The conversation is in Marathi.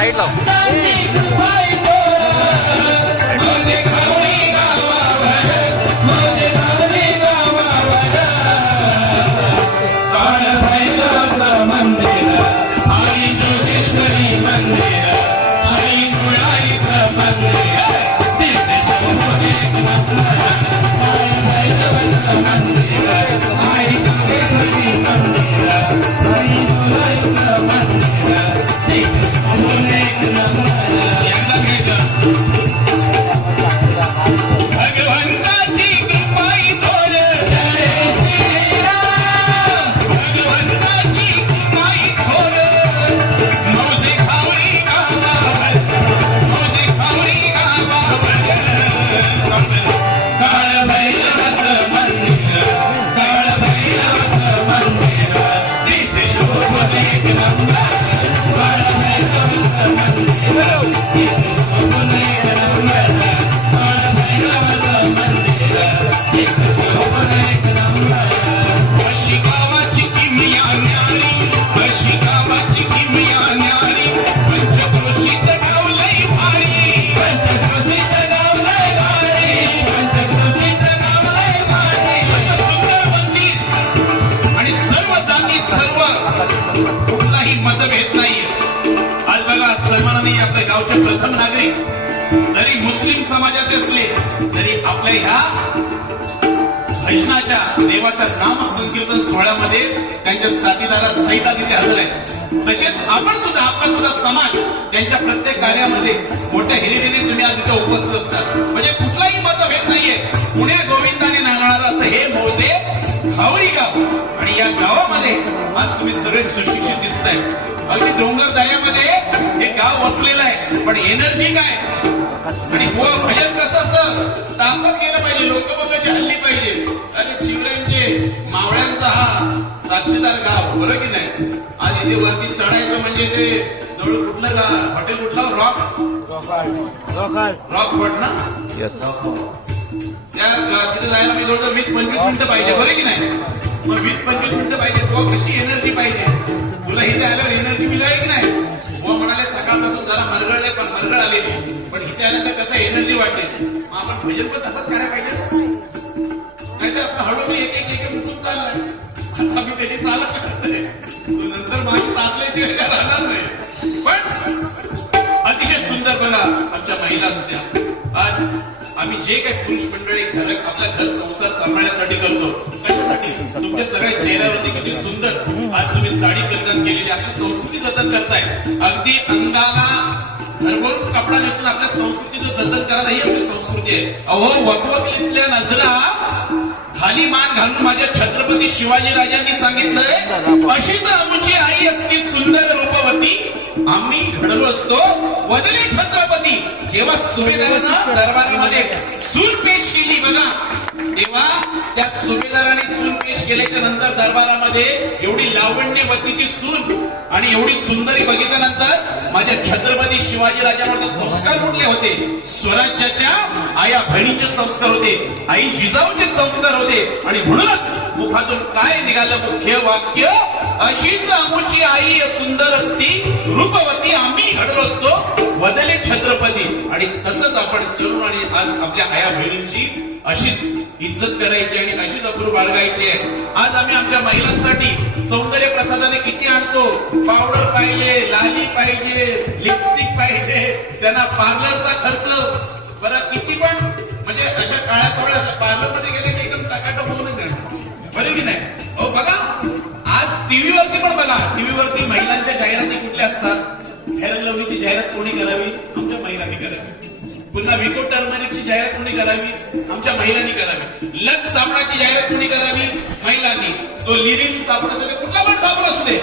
साईड लाव. कुठलाही मतभेद नाहीये. आज बघा, सलमानाने आपल्या गावचे प्रथम नागरिक जरी मुस्लिम समाजाचे असले तरी आपल्या ह्या भजनाच्या देवाच्या नाम संकीर्तन सोहळ्यामध्ये त्यांच्या साथीदारात सहिता तिथे हजर आहेत. तसेच आपण सुद्धा, आपला सुद्धा समाज त्यांच्या प्रत्येक कार्यामध्ये मोठ्या हिरिरीने तुम्ही आज इथे उपस्थित असतात. म्हणजे कुठलाही मतभेद नाहीये. पुण्या गोविंदाने नांगणारा असं हे मौजे हावळी गाव, आणि या गावामध्ये आज तुम्ही सगळे सुशिक्षित दिसताय. अगदी डोंगर दऱ्यामध्ये हे गाव वसलेलं आहे, पण एनर्जी काय आणि भजन कसं असं ताकद गेलं पाहिजे, लोक मग कशी हल्ली पाहिजे. आणि चिवऱ्यांचे मावळ्यांचा हा साक्षीदार गाव, बरं की नाही. आज इथे वरती चढायचं म्हणजे ते जवळ कुठलं का हॉटेल कुठलं, रॉक फट ना. त्या तिथे जायला मी जवळ 20-25 मिनिटं पाहिजे, बरं की नाही. मग 20-25 मिनिटं पाहिजे, तो कशी एनर्जी पाहिजे. तुला इथे आल्यावर एनर्जी मिळाली की नाही. व म्हणाले सकाळपासून जरा मरगळले, पण मरगळ आले, पण इथे आल्यानंतर कसं एनर्जी वाटते. मग आपण भजन पण तसंच करायला पाहिजे, नाहीतर आपलं हळूहळू एक एक एक उठून चाललंय. आता मी त्याची साला करतोय, नंतर माझी साचल्याशिवाय काय राहणार नाही. पण अतिशय सुंदर बघा, आमच्या महिला होत्या. आज आम्ही जे काही पुरुष मंडळी आपल्या घर संसार सांभाळण्यासाठी करतो, कशासाठी, तुमच्या सगळ्या चेहऱ्यावरती किती सुंदर आज तुम्ही साडी परिधान केलेली, आपली संस्कृती जतन करताय. अगदी अंगाला भरभरून कपडा नसून आपल्या संस्कृतीचं जतन करायला ही आपली संस्कृती आहे. अहो, वकवकलीतल्या नजरा खाली मान घालून माझ्या छत्रपती शिवाजी राजांनी सांगितलंय, अशीच आमची आई असती सुंदर रूपवती, आम्ही घडलो असतो वदली छत्रपती. जेव्हा सुभेदारानं दरबारामध्ये सून पेश केली बघा, तेव्हा त्या सुभेदाराने सून पेश केल्याच्या नंतर दरबारामध्ये एवढी लावण्यवतीची सून आणि एवढी सुंदरी बघितल्यानंतर माझ्या छत्रपती शिवाजी राजांवर संस्कार कुठले होते, स्वराज्याच्या आया बहिणीचे संस्कार होते, आई जिजाऊचे संस्कार होते. आणि म्हणूनच मुखातून काय निघालं मुख्य वाक्य, अशीच आमची आई सुंदर असती रूपवती, आम्ही घडलो असतो वदले छत्रपती. आणि तसंच आपण तरुण आणि आज आपल्या आया बहिणींची अशीच इज्जत करायची आणि अशीच अप्रूप बाळगायची आहे. आज आम्ही आमच्या महिलांसाठी सौंदर्य प्रसादाने किती आणतो, पावडर पाहिजे, लाली पाहिजे, लिपस्टिक पाहिजे, त्यांना पार्लरचा खर्च बरं किती, पण म्हणजे अशा काळ्या सोळ्या पार्लरमध्ये गेले की एकदम टकाटक होऊनच येणार, बरं की नाही. अहो बघा, आज टीव्हीवरती पण बघा, टीव्हीवरती महिलांच्या जाहिराती कुठल्या असतात. फेअर अँड लव्हलीची जाहिरात कोणी करावी, आमच्या महिलांनी करावी. पुन्हा विको टर्मरिकची जाहिरात कोणी करावी, आमच्या महिलांनी करावी. लक्स साबणाची जाहिरात कोणी करावी, महिलांनी. तो लिरिन साबण असू दे, कुठला पण साबण असू दे,